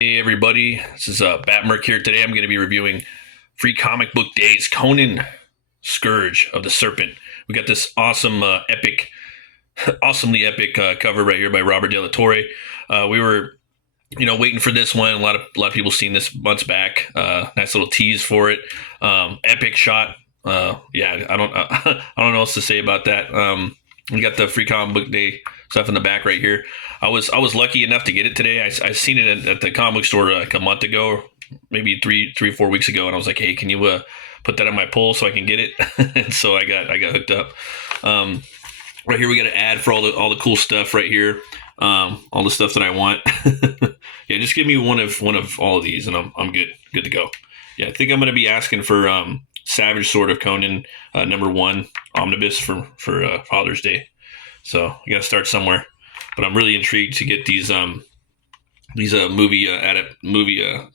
Hey everybody, this is Batmerk here. Today I'm going to be reviewing Free Comic Book Days Conan Scourge of the Serpent. We got this awesome, awesomely epic cover right here by Robert De La Torre. We were, waiting for this one. A lot of people seen this months back. Nice little tease for it. Epic shot. Yeah, I don't, I don't know what else to say about that. We got the Free Comic Book Day stuff in the back right here. I was lucky enough to get it today. I seen it at the comic book store like a month ago, maybe 4 weeks ago, and I was like, hey, can you put that on my pull so I can get it? And so I got hooked up. Um, right here we got an ad for all the cool stuff right here. All the stuff that I want. Yeah, just give me one of all of these, and I'm good to go. Yeah, I think I'm gonna be asking for Savage Sword of Conan #1 omnibus for Father's Day. So you got to start somewhere. But I'm really intrigued to get these the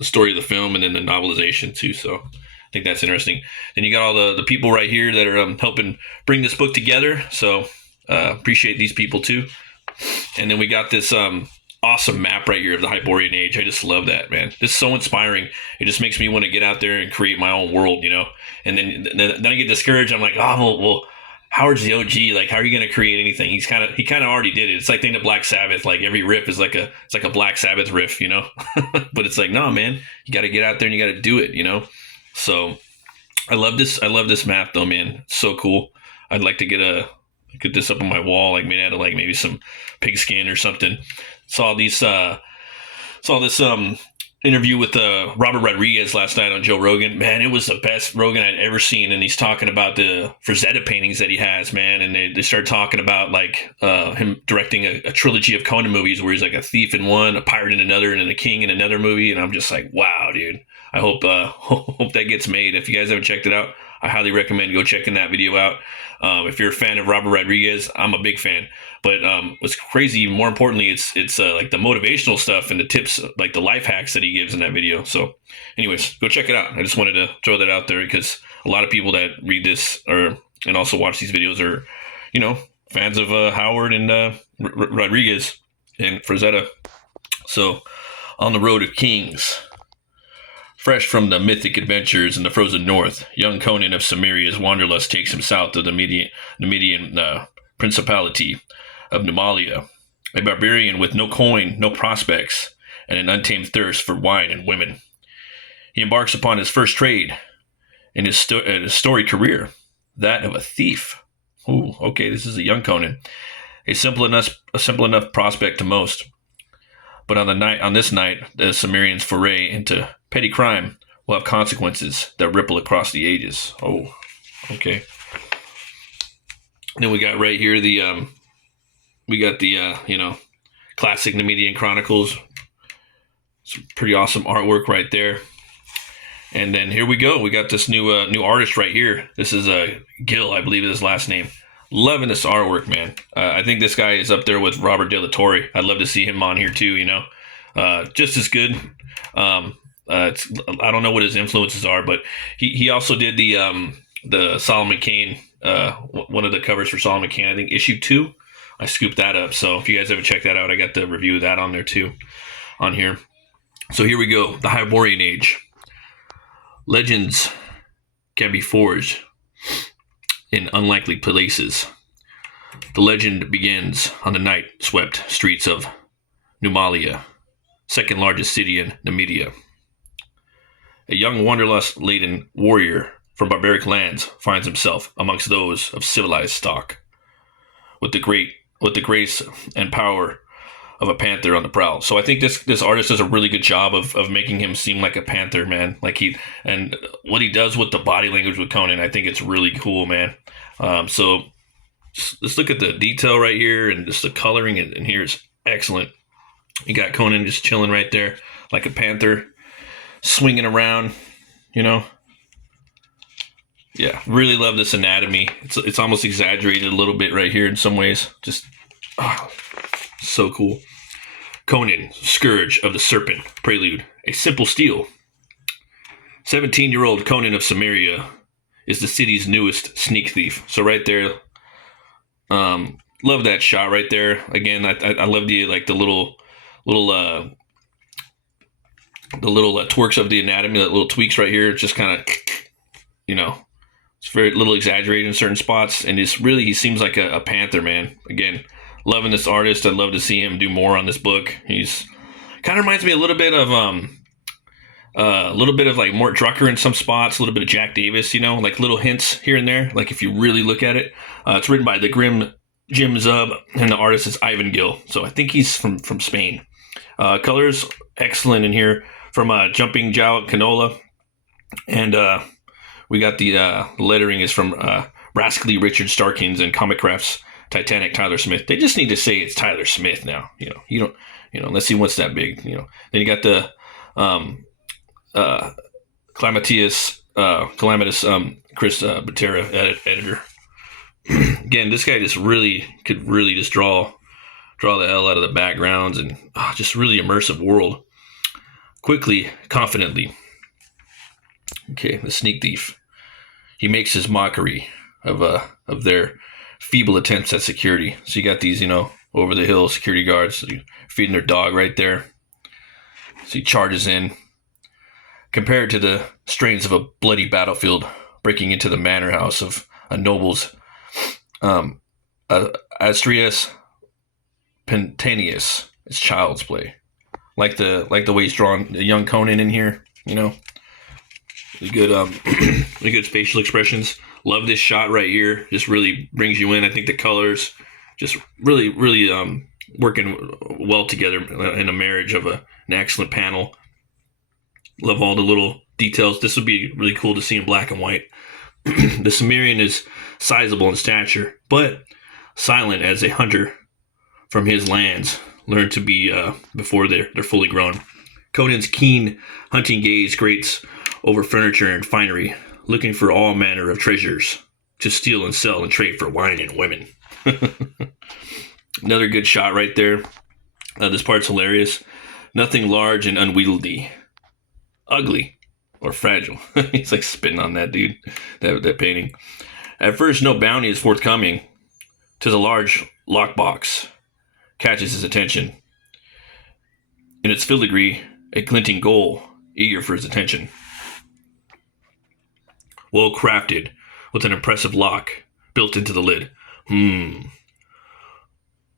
story of the film and then the novelization too. So I think that's interesting. And you got all the people right here that are helping bring this book together. So appreciate these people too. And then we got this awesome map right here of the Hyborian Age. I just love that, man. This is so inspiring. It just makes me want to get out there and create my own world, you know. And then I get discouraged. I'm like, oh well, Howard's the OG. Like, how are you going to create anything? He kind of already did it. It's like the Black Sabbath. Like every riff is it's like a Black Sabbath riff, you know. But it's like, no, man, you got to get out there and you got to do it, you know. So I love this. I love this map though, man. It's so cool. I'd like to get this up on my wall, like made out of like maybe some pigskin or something. Saw this interview with Robert Rodriguez last night on Joe Rogan. Man, it was the best Rogan I'd ever seen, and he's talking about the Frazetta paintings that he has, man. And they start talking about like him directing a trilogy of Conan movies where he's like a thief in one, a pirate in another, and then a king in another movie. And I'm just like, wow, dude. I hope hope that gets made. If you guys haven't checked it out, I highly recommend go checking that video out. If you're a fan of Robert Rodriguez, I'm a big fan. But what's crazy, more importantly, it's like the motivational stuff and the tips, like the life hacks that he gives in that video. So, anyways, go check it out. I just wanted to throw that out there because a lot of people that read this and also watch these videos are, fans of Howard and Rodriguez and Frazetta. So, on the road of kings. Fresh from the mythic adventures in the frozen north, young Conan of Cimmeria's wanderlust takes him south to the Median principality of Numalia, a barbarian with no coin, no prospects, and an untamed thirst for wine and women. He embarks upon his first trade in his storied career, that of a thief. Ooh, okay, this is a young Conan, a simple enough prospect to most. But on this night, the Cimmerian's foray into petty crime will have consequences that ripple across the ages. Oh, okay. And then we got right here the classic Nemedian Chronicles. Some pretty awesome artwork right there. And then here we go. We got this new artist right here. This is Gil, I believe is his last name. Loving this artwork, man. I think this guy is up there with Robert De La Torre. I'd love to see him on here too. Just as good. I don't know what his influences are, but he also did the Solomon Kane, one of the covers for Solomon Kane. I think issue 2. I scooped that up. So if you guys ever check that out, I got the review of that on there too, on here. So here we go. The Hyborian Age. Legends can be forged in unlikely places. The legend begins on the night-swept streets of Numalia, second largest city in Numidia. A young wanderlust-laden warrior from barbaric lands finds himself amongst those of civilized stock, with the grace and power of a panther on the prowl. So I think this artist does a really good job of making him seem like a panther, man. And what he does with the body language with Conan, I think it's really cool, man. So let's look at the detail right here and just the coloring, and here is excellent. You got Conan just chilling right there like a panther, swinging around, Yeah, really love this anatomy. It's almost exaggerated a little bit right here in some ways. Just so cool. Conan, Scourge of the Serpent, Prelude, a simple steal. 17-year-old Conan of Cimmeria is the city's newest sneak thief. So right there, love that shot right there. Again, I love the little the little twerks of the anatomy, the little tweaks right here. It's just kind of, you know, it's very little exaggerated in certain spots, and it's really, he seems like a panther, man. Again, loving this artist. I'd love to see him do more on this book. He's kind of reminds me a little bit of like Mort Drucker in some spots, a little bit of Jack Davis, you know, like little hints here and there. Like if you really look at it, it's written by the grim Jim Zub, and the artist is Ivan Gill. So I think he's from Spain. Colors excellent in here from Jumping Jow Canola, and we got the lettering is from Rascally Richard Starkins and Comic Crafts Titanic Tyler Smith. They just need to say it's Tyler Smith now. You don't, unless he wants that big. Then you got the Calamitous Chris Butera editor. Again, this guy just could really just draw the hell out of the backgrounds, and just really immersive world. Quickly, confidently. Okay, the sneak thief. He makes his mockery of their feeble attempts at security. So you got these, over the hill security guards feeding their dog right there. So he charges in. Compared to the strains of a bloody battlefield breaking into the manor house of a noble's Astrius Pentanius, it's child's play. Like the way he's drawn a young Conan in here, really good really good facial expressions. Love this shot right here. Just really brings you in. I think the colors just really working well together in a marriage of an excellent panel. Love all the little details. This would be really cool to see in black and white. The Cimmerian is sizable in stature, but silent as a hunter from his lands learn to be before they're fully grown. Conan's keen hunting gaze grates over furniture and finery, looking for all manner of treasures to steal and sell and trade for wine and women. Another good shot right there. This part's hilarious. Nothing large and unwieldy, ugly, or fragile. He's like spitting on that dude, that painting. At first, no bounty is forthcoming. 'Tis a large lockbox catches his attention. In its filigree, a glinting goal, eager for his attention. Well crafted, with an impressive lock built into the lid.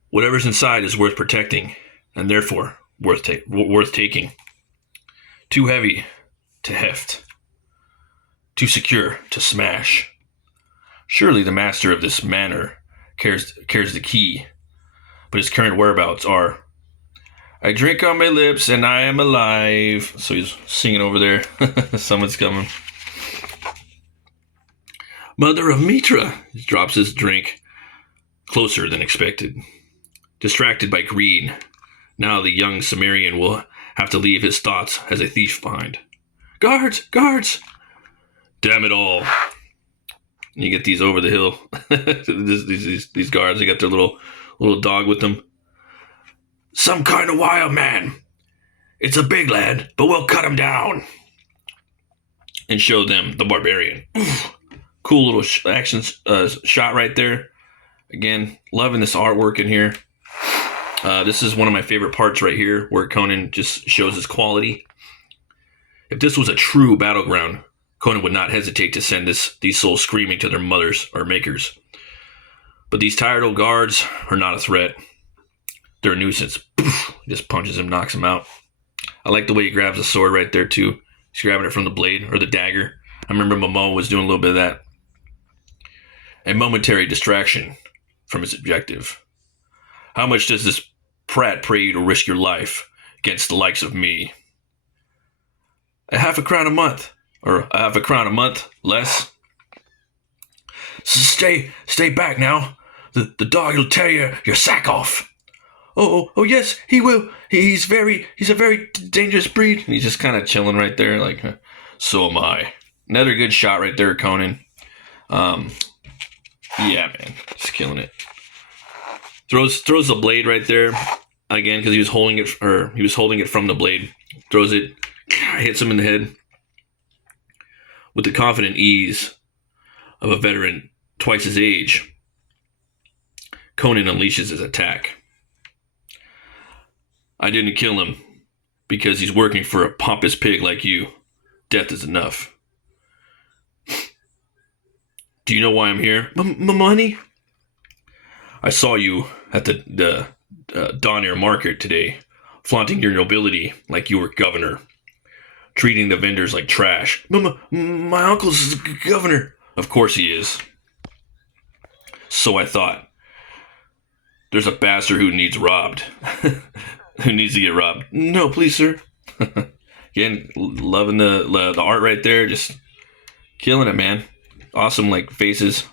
Whatever's inside is worth protecting, and therefore worth taking. Too heavy to heft, too secure to smash. Surely the master of this manor carries the key, but his current whereabouts are, I drink on my lips and I am alive. So he's singing over there. Someone's coming. Mother of Mitra. He drops his drink closer than expected. Distracted by greed, now the young Cimmerian will have to leave his thoughts as a thief behind. Guards! Guards! Damn it all. You get these over the hill. these guards, they got their little dog with them. Some kind of wild man. It's a big lad, but we'll cut him down. And show them the barbarian. Oof. Cool little action shot right there. Again, loving this artwork in here. This is one of my favorite parts right here, where Conan just shows his quality. If this was a true battleground, Conan would not hesitate to send these souls screaming to their mothers or makers. But these tired old guards are not a threat. They're a nuisance. Poof, just punches him, knocks him out. I like the way he grabs the sword right there too. He's grabbing it from the blade or the dagger. I remember Momo was doing a little bit of that. A momentary distraction from his objective. How much does this prat pray you to risk your life against the likes of me? A half a crown a month, or a half a crown a month less. Stay back now. The dog will tear your sack off. Oh yes, he will. He's a very dangerous breed. And he's just kind of chilling right there, like, so am I. Another good shot right there, Conan. Yeah, man, just killing it. Throws the blade right there again because he was holding it from the blade. Throws it, hits him in the head with the confident ease of a veteran twice his age. Conan unleashes his attack. I didn't kill him because he's working for a pompous pig like you. Death is enough. Do you know why I'm here? Money? I saw you at the Donair market today, flaunting your nobility like you were governor, treating the vendors like trash. My uncle's governor. Of course he is. So I thought. There's a bastard who needs robbed. Who needs to get robbed? No, please, sir. Again, loving the art right there. Just killing it, man. Awesome, like, faces.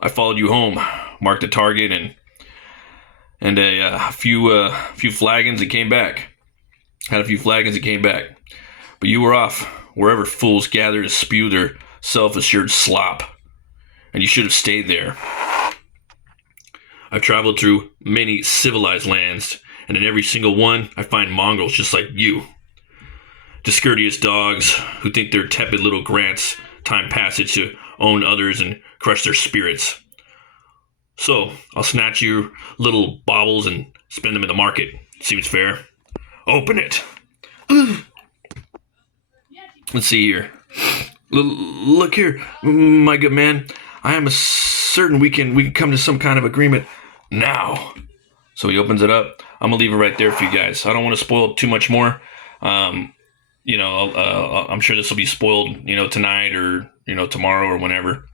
I followed you home, marked a target, and a few flagons and came back. Had a few flagons and came back. But you were off wherever fools gather to spew their self-assured slop. And you should have stayed there. I've traveled through many civilized lands, and in every single one, I find mongrels just like you. Discourteous dogs who think their tepid little grants time passage to own others and crush their spirits. So, I'll snatch your little baubles and spend them in the market. Seems fair. Open it. Let's see here. Look here, my good man. I am certain we can come to some kind of agreement now. So he opens it up. I'm gonna leave it right there for you guys. I don't want to spoil too much more. I'm sure this will be spoiled, tonight or tomorrow or whenever.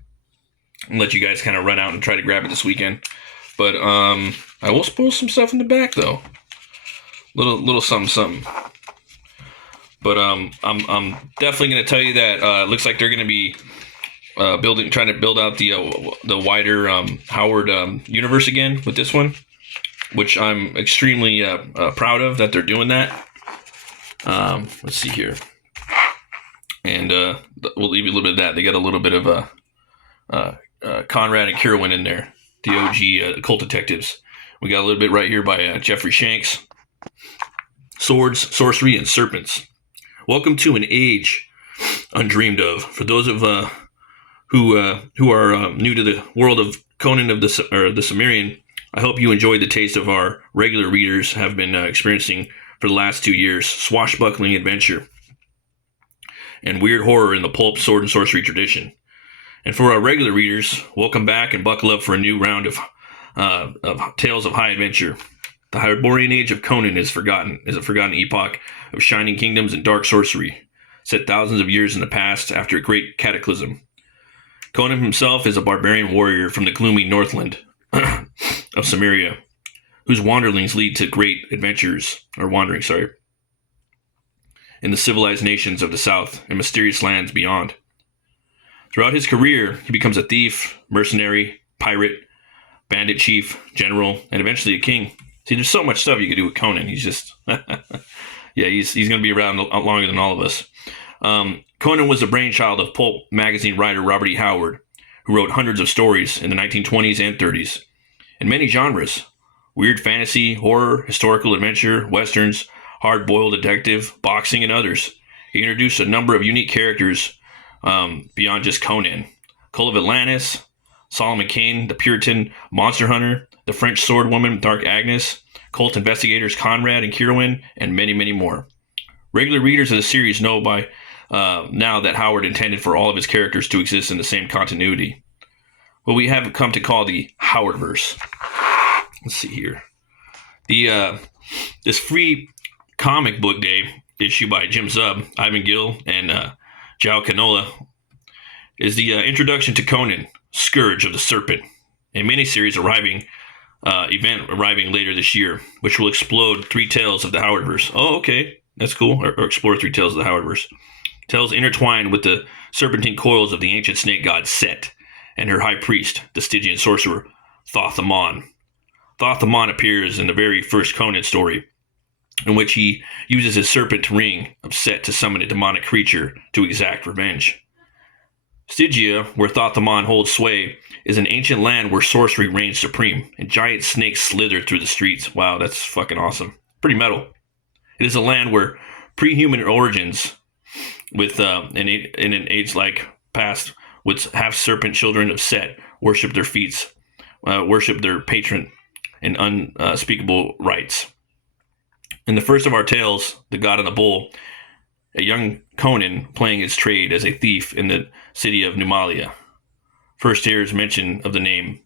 And let you guys kind of run out and try to grab it this weekend. But I will spoil some stuff in the back though. Little something. But I'm definitely gonna tell you that it looks like they're gonna be trying to build out the wider Howard universe again with this one, which I'm extremely proud of that they're doing that. Let's see here, and we'll leave you a little bit of that. They got a little bit of Conrad and Kirwan in there, the OG cult detectives. We got a little bit right here by Jeffrey Shanks. Swords, sorcery, and serpents. Welcome to an age undreamed of. For those of who are new to the world of Conan of the Cimmerian, I hope you enjoyed the taste of our regular readers have been experiencing for the last 2 years: swashbuckling adventure and weird horror in the pulp sword and sorcery tradition. And for our regular readers, welcome back and buckle up for a new round of tales of high adventure. The Hyborian age of Conan is a forgotten epoch of shining kingdoms and dark sorcery, set thousands of years in the past after a great cataclysm. Conan himself is a barbarian warrior from the gloomy Northland of Cimmeria, whose wanderings lead to great wanderings, in the civilized nations of the south and mysterious lands beyond. Throughout his career, he becomes a thief, mercenary, pirate, bandit chief, general, and eventually a king. See, there's so much stuff you could do with Conan. He's just, he's going to be around longer than all of us. Conan was the brainchild of pulp magazine writer Robert E. Howard, who wrote hundreds of stories in the 1920s and 30s, in many genres: weird fantasy, horror, historical adventure, westerns, hard-boiled detective, boxing, and others. He introduced a number of unique characters beyond just Conan: Cull of Atlantis, Solomon Kane, the Puritan monster hunter, the French sword woman Dark Agnes, cult investigators Conrad and Kirwan, and many, many more. Regular readers of the series know by now that Howard intended for all of his characters to exist in the same continuity, what we have come to call the Howardverse. Let's see here. This free comic book day issue by Jim Zub, Ivan Gill, and Joao Canola is the introduction to Conan, Scourge of the Serpent, a miniseries event arriving later this year, which will explode 3 tales of the Howardverse. Oh, okay. That's cool. Or explore 3 tales of the Howardverse. Tales intertwined with the serpentine coils of the ancient snake god Set and her high priest, the Stygian sorcerer Thoth-Amon. Thoth-Amon appears in the very first Conan story, in which he uses his serpent ring of Set to summon a demonic creature to exact revenge. Stygia, where Thoth-Amon holds sway, is an ancient land where sorcery reigns supreme, and giant snakes slither through the streets. Wow, that's fucking awesome. Pretty metal. It is a land where pre-human origins, with in an age-like past, with half-serpent children of Set worship their patron in unspeakable rites. In the first of our tales, The God in the Bull, a young Conan playing his trade as a thief in the city of Numalia first hears mention of the name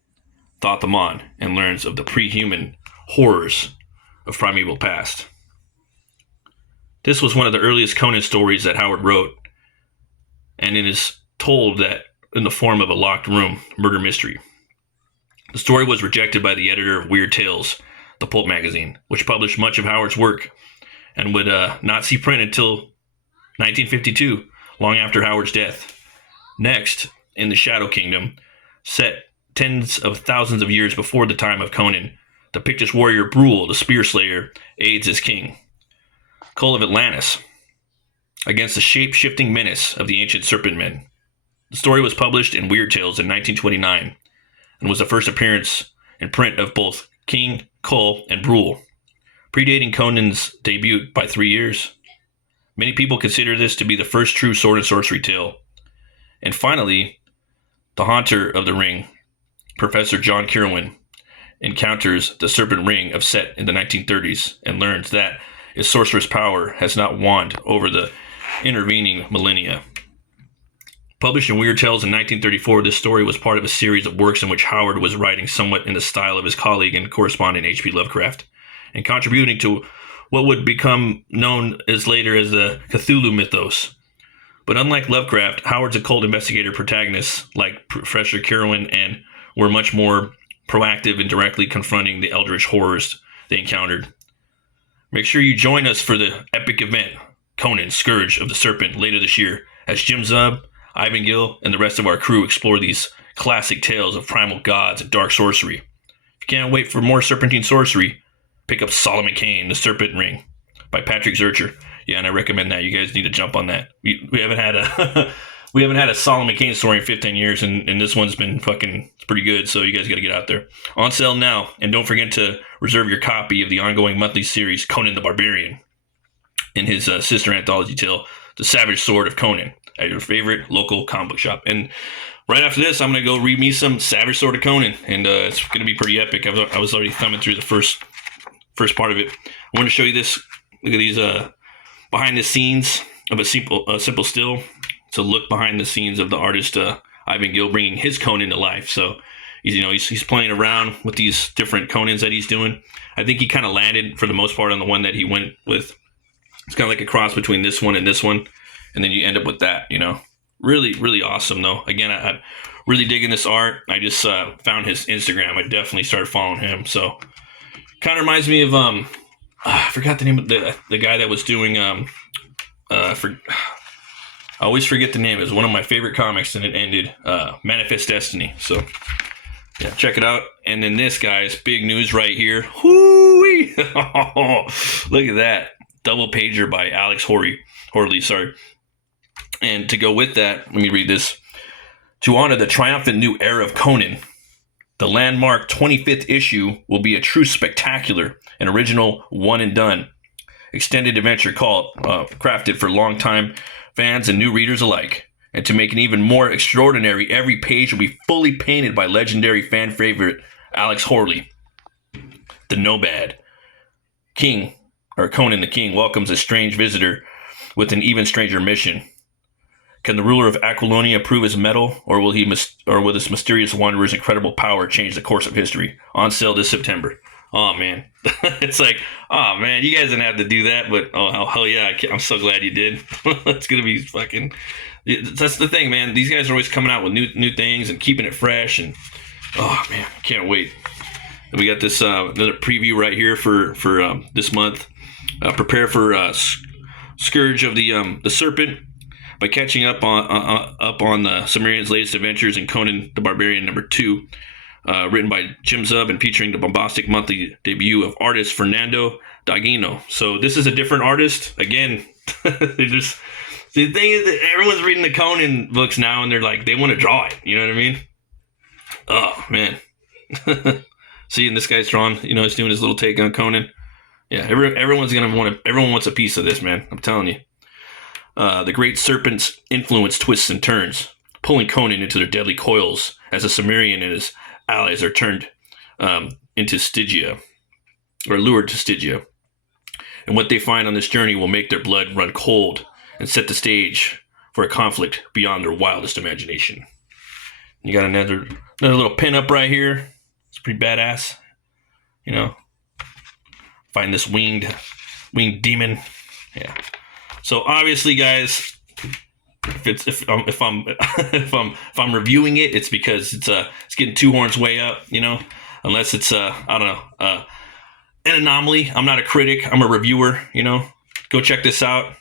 Thothamon and learns of the pre-human horrors of primeval past. This was one of the earliest Conan stories that Howard wrote, and it is told that in the form of a locked room murder mystery. The story was rejected by the editor of Weird Tales, the pulp magazine, which published much of Howard's work and would not see print until 1952, long after Howard's death. Next, in the Shadow Kingdom, set tens of thousands of years before the time of Conan, the Pictish warrior Brule, the Spear Slayer, aids his king, Cull of Atlantis, against the shape-shifting menace of the ancient Serpent Men. The story was published in Weird Tales in 1929 and was the first appearance in print of both King, Cull, and Brule, predating Conan's debut by 3 years. Many people consider this to be the first true sword and sorcery tale. And finally, the Haunter of the Ring, Professor John Kirwan, encounters the Serpent Ring of Set in the 1930s and learns that its sorcerous power has not waned over the intervening millennia. Published in Weird Tales in 1934, this story was part of a series of works in which Howard was writing somewhat in the style of his colleague and correspondent H.P. Lovecraft, and contributing to what would become known as later as the Cthulhu mythos. But unlike Lovecraft, Howard's occult investigator protagonists, like Professor Kirwan, and were much more proactive in directly confronting the eldritch horrors they encountered. Make sure you join us for the epic event, Conan Scourge of the Serpent, later this year, as Jim Zub, Ivan Gill, and the rest of our crew explore these classic tales of primal gods and dark sorcery. If you can't wait for more serpentine sorcery, pick up Solomon Kane, The Serpent Ring, by Patrick Zurcher. Yeah, and I recommend that. You guys need to jump on that. We haven't had a we haven't had a Solomon Kane story in 15 years, and this one's been fucking pretty good. So you guys got to get out there. On sale now, and don't forget to reserve your copy of the ongoing monthly series Conan the Barbarian and his sister anthology tale, The Savage Sword of Conan, at your favorite local comic book shop. And right after this, I'm gonna go read me some Savage Sword of Conan, and it's gonna be pretty epic. I was already thumbing through the first part of it. I want to show you this. Look at these behind the scenes of a simple still. It's a look behind the scenes of the artist Ivan Gill bringing his Conan to life. So he's playing around with these different Conans that he's doing. I think he kind of landed for the most part on the one that he went with. It's kind of like a cross between this one, and then you end up with that. Really, really awesome though. Again, I'm really digging this art. I just found his Instagram. I definitely started following him. So kind of reminds me of I forgot the name of the guy that was doing I always forget the name. It was one of my favorite comics, and it ended Manifest Destiny. So yeah, check it out. And then this, guys, big news right here. Whoo-wee! Look at that. Double pager by Alex Horley, sorry. And to go with that, let me read this. To honor the triumphant new era of Conan, the landmark 25th issue will be a true spectacular and original one and done extended adventure crafted for longtime fans and new readers alike. And to make it even more extraordinary, every page will be fully painted by legendary fan favorite Alex Horley. The Nobad Conan the King welcomes a strange visitor with an even stranger mission. Can the ruler of Aquilonia prove his mettle, or will this mysterious wanderer's incredible power change the course of history? On sale this September. Oh man, it's like, oh man, you guys didn't have to do that, but oh hell yeah, I'm so glad you did. It's gonna be fucking. That's the thing, man. These guys are always coming out with new things and keeping it fresh, and oh man, I can't wait. And we got this another preview right here for this month. Prepare for Scourge of the Serpent by catching up on the Sumerian's latest adventures in Conan the Barbarian #2, written by Jim Zub and featuring the bombastic monthly debut of artist Fernando Daguino. So this is a different artist. Again, the thing is that everyone's reading the Conan books now, and they're like, they want to draw it. You know what I mean? Oh man. See, and this guy's drawing. He's doing his little take on Conan. Yeah, everyone wants a piece of this, man. I'm telling you. The great serpent's influence twists and turns, pulling Conan into their deadly coils as the Sumerian and his allies are turned into Stygia, or lured to Stygia. and what they find on this journey will make their blood run cold and set the stage for a conflict beyond their wildest imagination. You got another little pin up right here. It's pretty badass. You know, find this winged demon. Yeah. So obviously, guys, if I'm reviewing it, it's because it's getting two horns way up. You know, unless it's I don't know an anomaly. I'm not a critic. I'm a reviewer. You know, go check this out.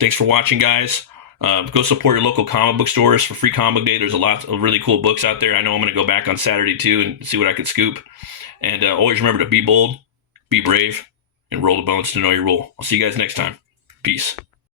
Thanks for watching, guys. Go support your local comic book stores for Free Comic Book Day. There's a lot of really cool books out there. I know I'm going to go back on Saturday too and see what I could scoop. And always remember to be bold, be brave, and roll the bones to know your role. I'll see you guys next time. Peace.